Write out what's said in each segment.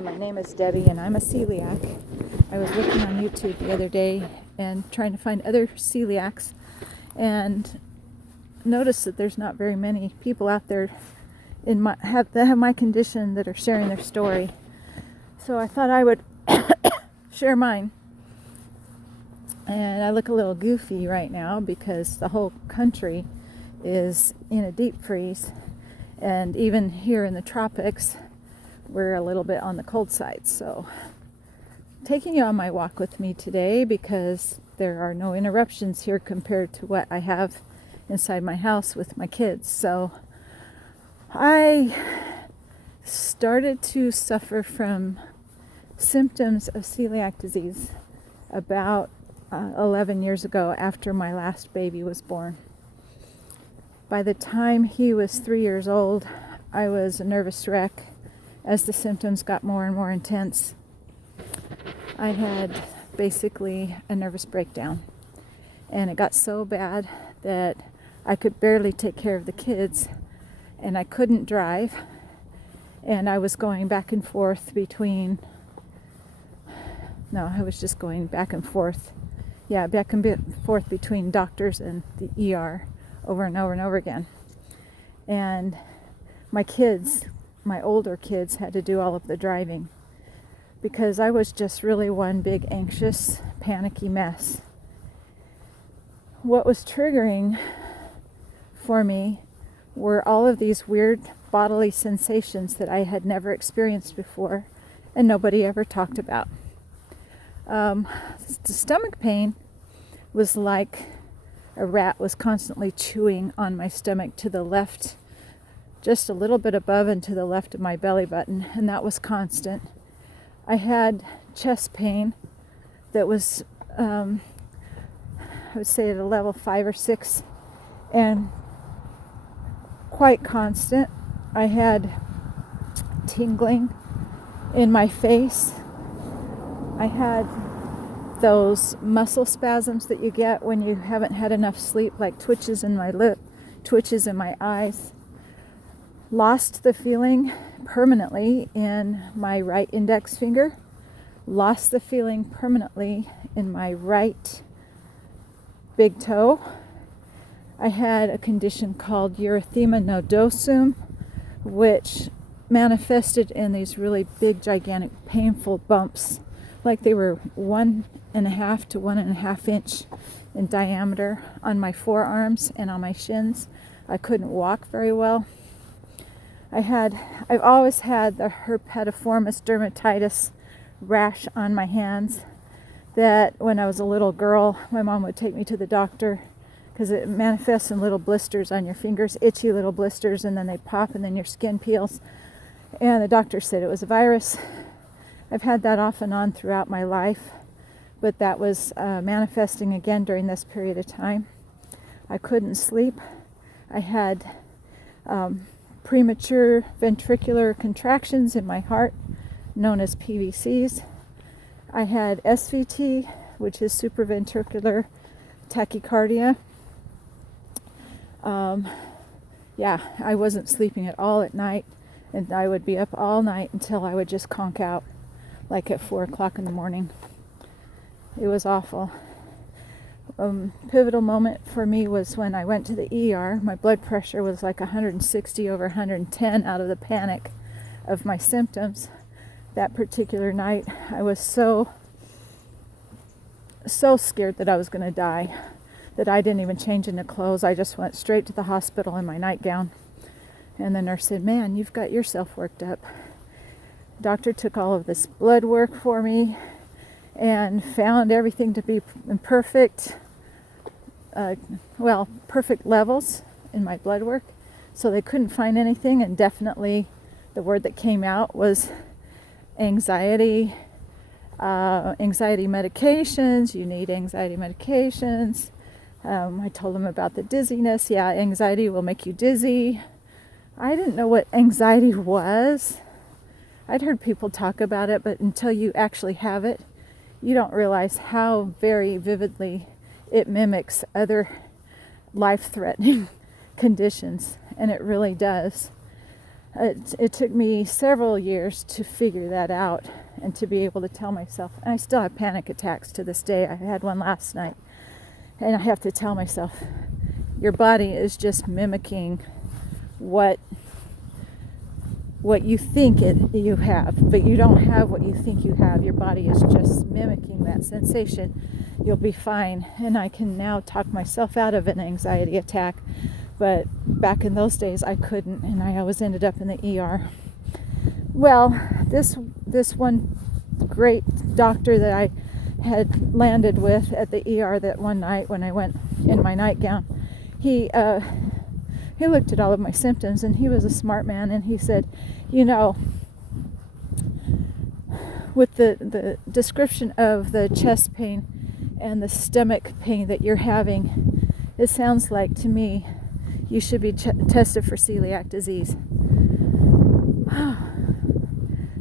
Hi, my name is Debbie and I'm a celiac. I was looking on YouTube the other day and trying to find other celiacs and noticed that there's not very many people out there that have my condition that are sharing their story. So I thought I would share mine. And I look a little goofy right now because the whole country is in a deep freeze, and even here in the tropics we're a little bit on the cold side. So taking you on my walk with me today because there are no interruptions here compared to what I have inside my house with my kids. So I started to suffer from symptoms of celiac disease about 11 years ago after my last baby was born. By the time he was 3 years old, I was a nervous wreck as the symptoms got more and more intense. I had basically a nervous breakdown, and it got so bad that I could barely take care of the kids, and I couldn't drive, and I was going back and forth between doctors and the ER over and over and over again. And my older kids had to do all of the driving because I was just really one big anxious, panicky mess. What was triggering for me were all of these weird bodily sensations that I had never experienced before and nobody ever talked about. The stomach pain was like a rat was constantly chewing on my stomach to the left, just a little bit above and to the left of my belly button, and that was constant. I had chest pain that was, I would say at a level 5 or 6, and quite constant. I had tingling in my face. I had those muscle spasms that you get when you haven't had enough sleep, like twitches in my lip, twitches in my eyes. Lost the feeling permanently in my right index finger. Lost the feeling permanently in my right big toe. I had a condition called erythema nodosum, which manifested in these really big, gigantic, painful bumps, like they were 1.5 to 1.5 inch in diameter on my forearms and on my shins. I couldn't walk very well. I've always had the herpetiformis dermatitis rash on my hands that when I was a little girl, my mom would take me to the doctor because it manifests in little blisters on your fingers, itchy little blisters, and then they pop and then your skin peels. And the doctor said it was a virus. I've had that off and on throughout my life, but that was manifesting again during this period of time. I couldn't sleep. I had premature ventricular contractions in my heart, known as PVCs. I had SVT, which is supraventricular tachycardia. I wasn't sleeping at all at night, and I would be up all night until I would just conk out, like at 4 o'clock in the morning. It was awful. Pivotal moment for me was when I went to the ER. My blood pressure was like 160 over 110 out of the panic of my symptoms. That particular night, I was so scared that I was going to die that I didn't even change into clothes. I just went straight to the hospital in my nightgown. And the nurse said, "Man, you've got yourself worked up." Doctor took all of this blood work for me and found everything to be in perfect levels in my blood work. So they couldn't find anything, and definitely the word that came out was anxiety medications. You need anxiety medications. I told them about the dizziness. Yeah, anxiety will make you dizzy. I didn't know what anxiety was. I'd heard people talk about it, but until you actually have it, you don't realize how very vividly it mimics other life-threatening conditions, and it really does. It took me several years to figure that out and to be able to tell myself, and I still have panic attacks to this day. I had one last night, and I have to tell myself, your body is just mimicking what you think you have, but you don't have what you think you have. Your body is just mimicking that sensation. You'll be fine. And I can now talk myself out of an anxiety attack, but back in those days I couldn't, and I always ended up in the ER. Well, this one great doctor that I had landed with at the ER that one night when I went in my nightgown, he looked at all of my symptoms, and he was a smart man, and he said, with the description of the chest pain and the stomach pain that you're having, it sounds like to me you should be tested for celiac disease.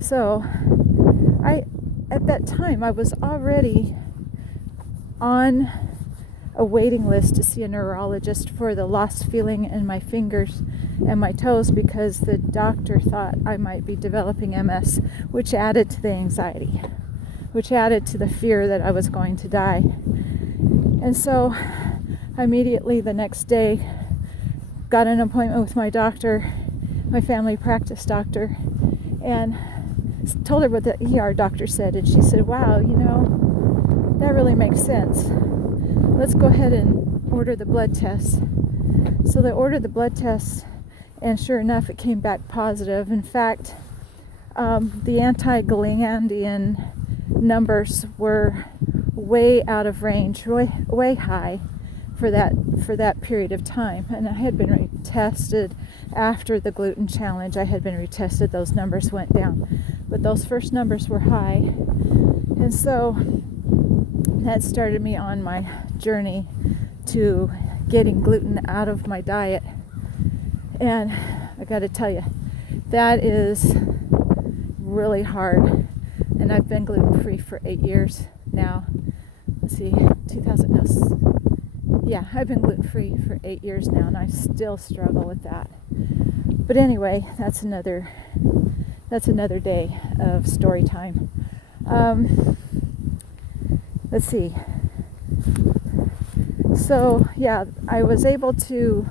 So at that time I was already on a waiting list to see a neurologist for the lost feeling in my fingers and my toes, because the doctor thought I might be developing MS, which added to the anxiety, which added to the fear that I was going to die. And so immediately the next day got an appointment with my doctor, my family practice doctor, and told her what the ER doctor said, and she said, wow, that really makes sense. Let's go ahead and order the blood tests. So they ordered the blood tests, and sure enough, it came back positive. In fact, the anti-Gliandian numbers were way out of range, way high for that period of time. And I had been retested after the gluten challenge. I had been retested. Those numbers went down, but those first numbers were high, and so that started me on my journey to getting gluten out of my diet. And I got to tell you, that is really hard. And I've been gluten-free for 8 years now. Let's see, I've been gluten-free for 8 years now, and I still struggle with that. But anyway, that's another day of story time. Let's see. So I was able to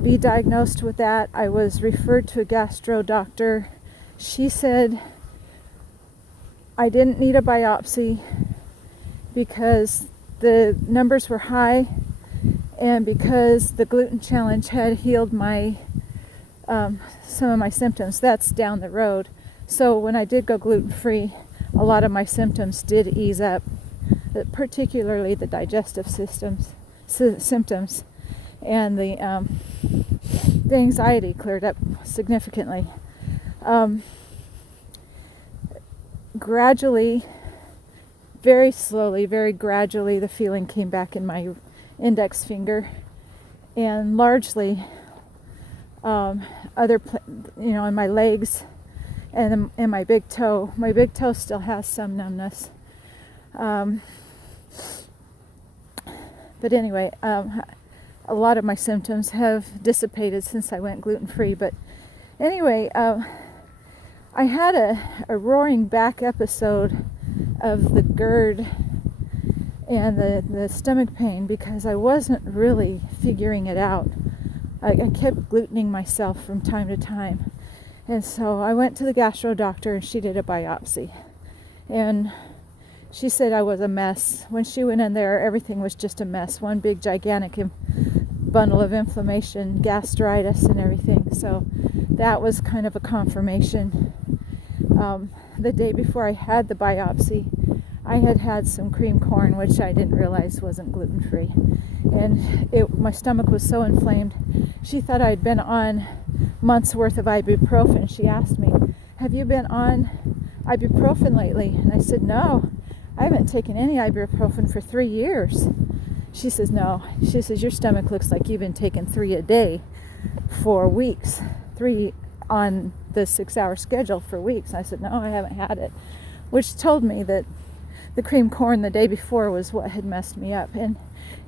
be diagnosed with that. I was referred to a gastro doctor. She said I didn't need a biopsy because the numbers were high, and because the gluten challenge had healed my some of my symptoms. That's down the road. So when I did go gluten-free, a lot of my symptoms did ease up, particularly the digestive symptoms, and the anxiety cleared up significantly. Gradually, very slowly, very gradually, the feeling came back in my index finger, and largely in my legs and my big toe. My big toe still has some numbness. But anyway, a lot of my symptoms have dissipated since I went gluten-free. But anyway, I had a roaring back episode of the GERD and the stomach pain because I wasn't really figuring it out. I kept glutening myself from time to time. And so I went to the gastro doctor, and she did a biopsy. And she said I was a mess. When she went in there, everything was just a mess. One big gigantic bundle of inflammation, gastritis and everything. So that was kind of a confirmation. The day before I had the biopsy, I had some cream corn, which I didn't realize wasn't gluten-free. And my stomach was so inflamed. She thought I'd been on months worth of ibuprofen. She asked me, have you been on ibuprofen lately? And I said, no, I haven't taken any ibuprofen for 3 years. She says, no. She says, your stomach looks like you've been taking 3 a day for weeks. 3 on the 6-hour schedule for weeks. I said, no, I haven't had it. Which told me that the cream corn the day before was what had messed me up. And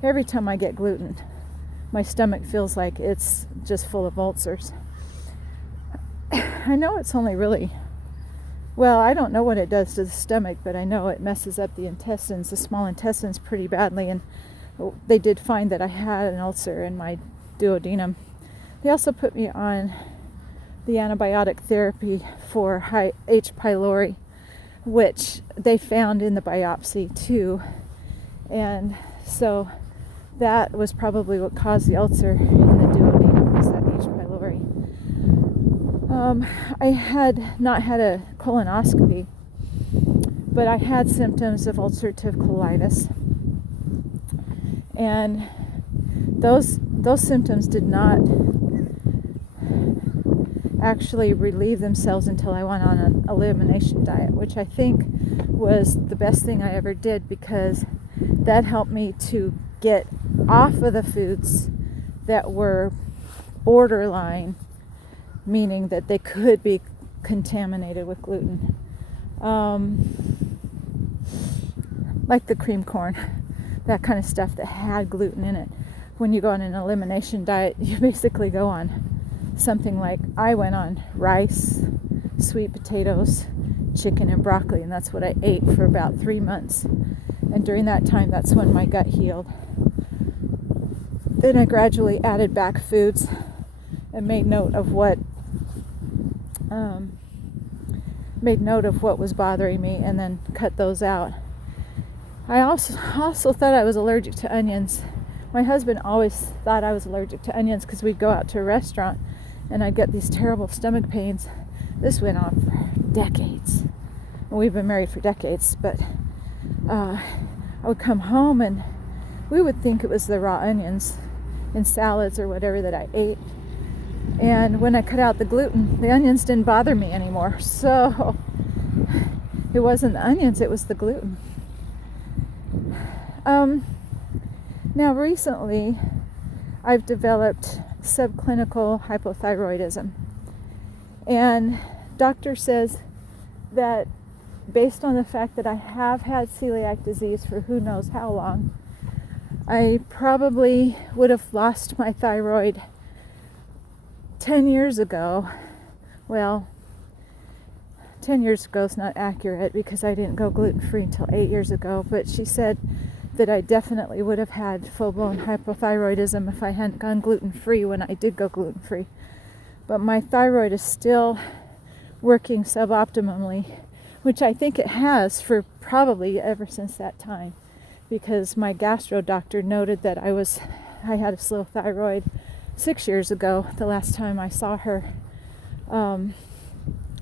every time I get gluten, my stomach feels like it's just full of ulcers. I know it's only really, well, I don't know what it does to the stomach, but I know it messes up the intestines, the small intestines, pretty badly. And they did find that I had an ulcer in my duodenum. They also put me on the antibiotic therapy for H. pylori, which they found in the biopsy too. And so that was probably what caused the ulcer in the duodenum, was that H. pylori. I had not had a colonoscopy, but I had symptoms of ulcerative colitis. And those symptoms did not actually relieve themselves until I went on an elimination diet, which I think was the best thing I ever did, because that helped me to get off of the foods that were borderline, meaning that they could be contaminated with gluten, like the cream corn, that kind of stuff that had gluten in it. When you go on an elimination diet, you basically go on something like, I went on rice, sweet potatoes, chicken, and broccoli, and that's what I ate for about 3 months. And during that time, that's when my gut healed. Then I gradually added back foods and made note of what was bothering me, and then cut those out. I also thought I was allergic to onions. My husband always thought I was allergic to onions because we'd go out to a restaurant and I'd get these terrible stomach pains. This went on for decades. We've been married for decades, but I would come home and we would think it was the raw onions in salads or whatever that I ate. And when I cut out the gluten, the onions didn't bother me anymore. So it wasn't the onions, it was the gluten. Now recently, I've developed subclinical hypothyroidism. And doctor says that based on the fact that I have had celiac disease for who knows how long, I probably would have lost my thyroid 10 years ago. Well, 10 years ago is not accurate because I didn't go gluten-free until 8 years ago, but she said that I definitely would have had full-blown hypothyroidism if I hadn't gone gluten-free when I did go gluten-free. But my thyroid is still working suboptimally, which I think it has for probably ever since that time, because my gastro doctor noted that I had a slow thyroid 6 years ago. The last time I saw her,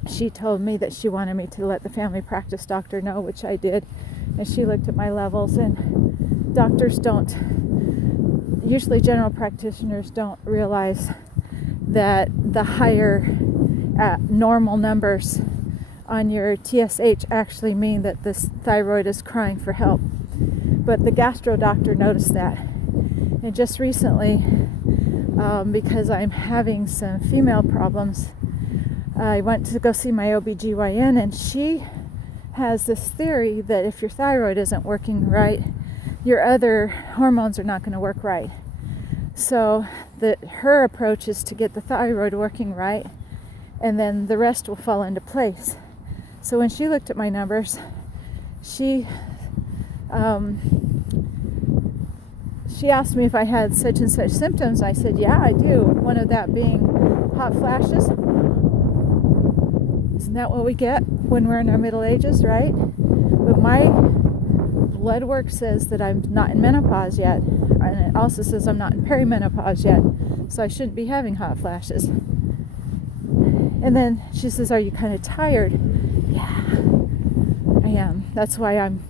she told me that she wanted me to let the family practice doctor know, which I did. And she looked at my levels, and doctors usually general practitioners don't realize that the higher normal numbers on your TSH actually mean that this thyroid is crying for help. But the gastro doctor noticed that. And just recently, because I'm having some female problems, I went to go see my OBGYN, and she has this theory that if your thyroid isn't working right, your other hormones are not going to work right. So her approach is to get the thyroid working right, and then the rest will fall into place. So when she looked at my numbers, she asked me if I had such and such symptoms. I said, yeah, I do. One of that being hot flashes. Isn't that what we get when we're in our middle ages, right? But my blood work says that I'm not in menopause yet. And it also says I'm not in perimenopause yet. So I shouldn't be having hot flashes. And then she says, are you kind of tired? Yeah, I am. That's why I'm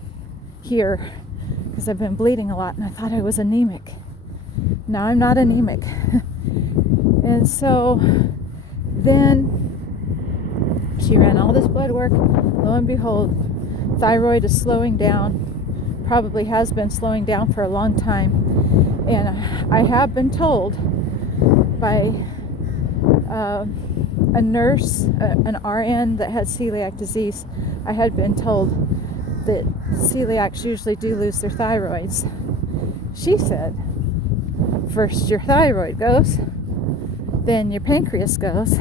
here, because I've been bleeding a lot and I thought I was anemic. Now I'm not anemic. And so then she ran all this blood work. Lo and behold, thyroid is slowing down, probably has been slowing down for a long time. And I have been told by a nurse, an RN that had celiac disease, I had been told that celiacs usually do lose their thyroids. She said, first your thyroid goes, then your pancreas goes,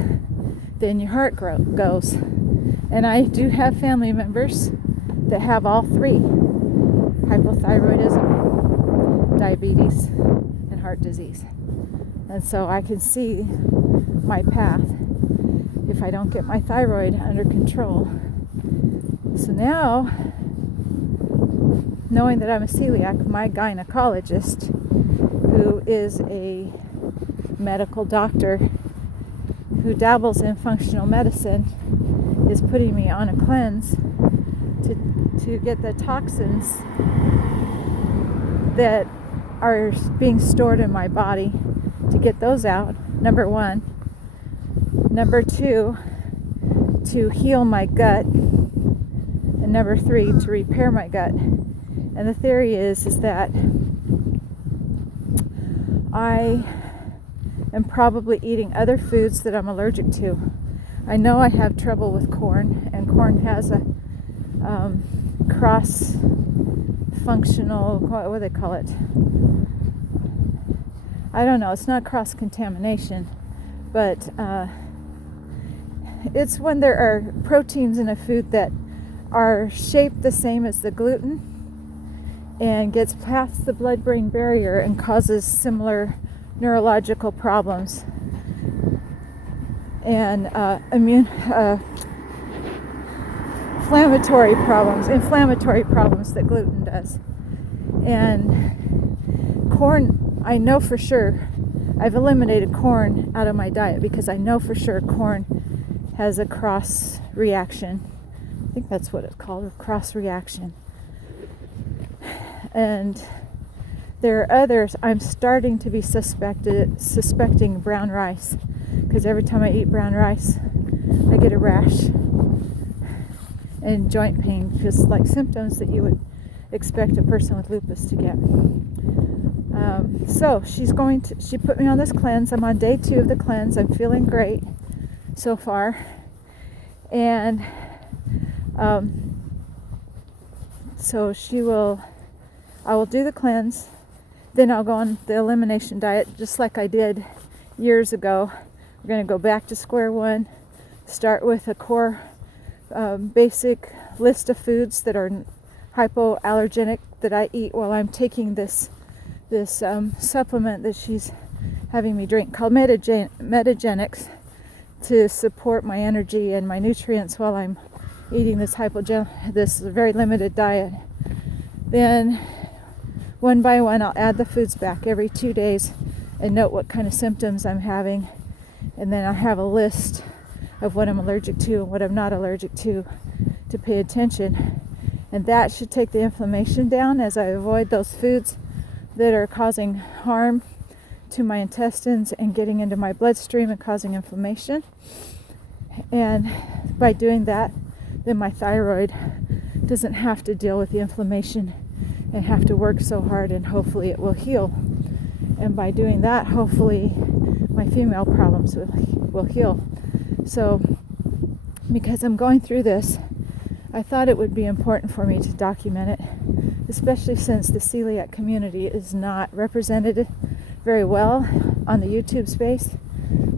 then your heart goes. And I do have family members that have all three: hypothyroidism, diabetes, and heart disease. And so I can see my path if I don't get my thyroid under control. So now, knowing that I'm a celiac, my gynecologist, who is a medical doctor who dabbles in functional medicine, is putting me on a cleanse to get the toxins that are being stored in my body, to get those out, number one. Number two, to heal my gut. And number three, to repair my gut. And the theory is that I am probably eating other foods that I'm allergic to. I know I have trouble with corn, and corn has a cross-functional, what do they call it? I don't know, it's not cross-contamination, but it's when there are proteins in a food that are shaped the same as the gluten and gets past the blood-brain barrier and causes similar neurological problems and inflammatory problems that gluten does. And corn, I know for sure, I've eliminated corn out of my diet because I know for sure corn has a cross reaction. I think that's what it's called, a cross reaction. And there are others. I'm starting to be suspecting brown rice, because every time I eat brown rice, I get a rash and joint pain, just like symptoms that you would expect a person with lupus to get. So she put me on this cleanse. I'm on day 2 of the cleanse. I'm feeling great so far. And so I will do the cleanse, then I'll go on the elimination diet just like I did years ago. We're going to go back to square one, start with a core basic list of foods that are hypoallergenic that I eat while I'm taking this supplement that she's having me drink called Metagenics to support my energy and my nutrients while I'm eating this very limited diet. Then one by one I'll add the foods back every 2 days and note what kind of symptoms I'm having, and then I have a list of what I'm allergic to and what I'm not allergic to pay attention, and that should take the inflammation down as I avoid those foods that are causing harm to my intestines and getting into my bloodstream and causing inflammation. And by doing that, then my thyroid doesn't have to deal with the inflammation and have to work so hard, and hopefully it will heal. And by doing that, hopefully my female problems will heal. So because I'm going through this, I thought it would be important for me to document it, especially since the celiac community is not represented very well on the YouTube space.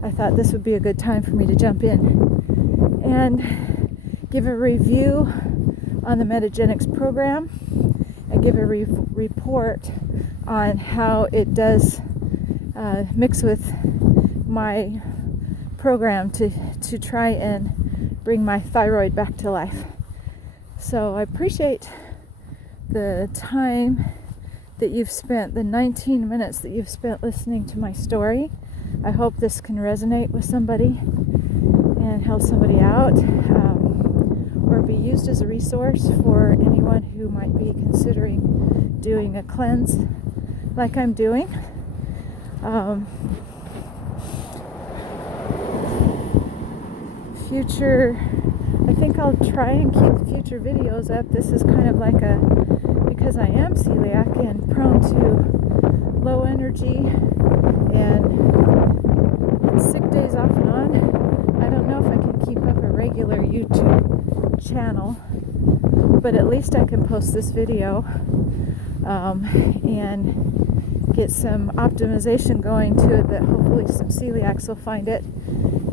I thought this would be a good time for me to jump in and give a review on the Metagenics program and give a report on how it does mix with my program to try and bring my thyroid back to life. So I appreciate the time that you've spent, the 19 minutes that you've spent listening to my story. I hope this can resonate with somebody and help somebody out, or be used as a resource for anyone who might be considering doing a cleanse like I'm doing. I think I'll try and keep future videos up. This is kind of like because I am celiac and prone to low energy and sick days off and on, I don't know if I can keep up a regular YouTube channel, but at least I can post this video and get some optimization going to it that hopefully some celiacs will find it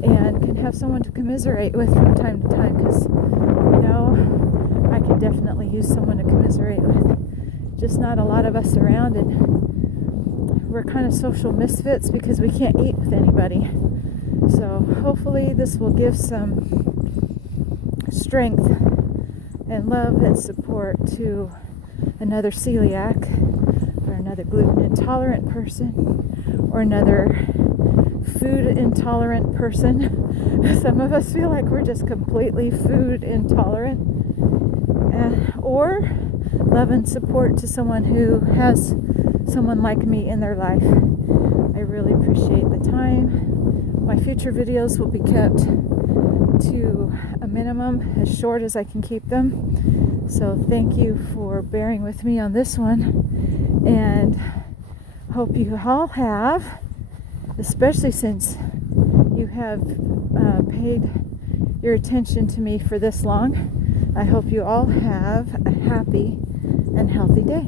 and can have someone to commiserate with from time to time, because, you know, I could definitely use someone to commiserate with. Just not a lot of us around, and we're kind of social misfits because we can't eat with anybody. So hopefully this will give some strength and love and support to another celiac, or another gluten intolerant person, or another food intolerant person. Some of us feel like we're just completely food intolerant. Or love and support to someone who has someone like me in their life. I really appreciate the time. My future videos will be kept to a minimum, as short as I can keep them. So thank you for bearing with me on this one, and hope you all have, especially since you have paid your attention to me for this long, I hope you all have a happy and healthy day.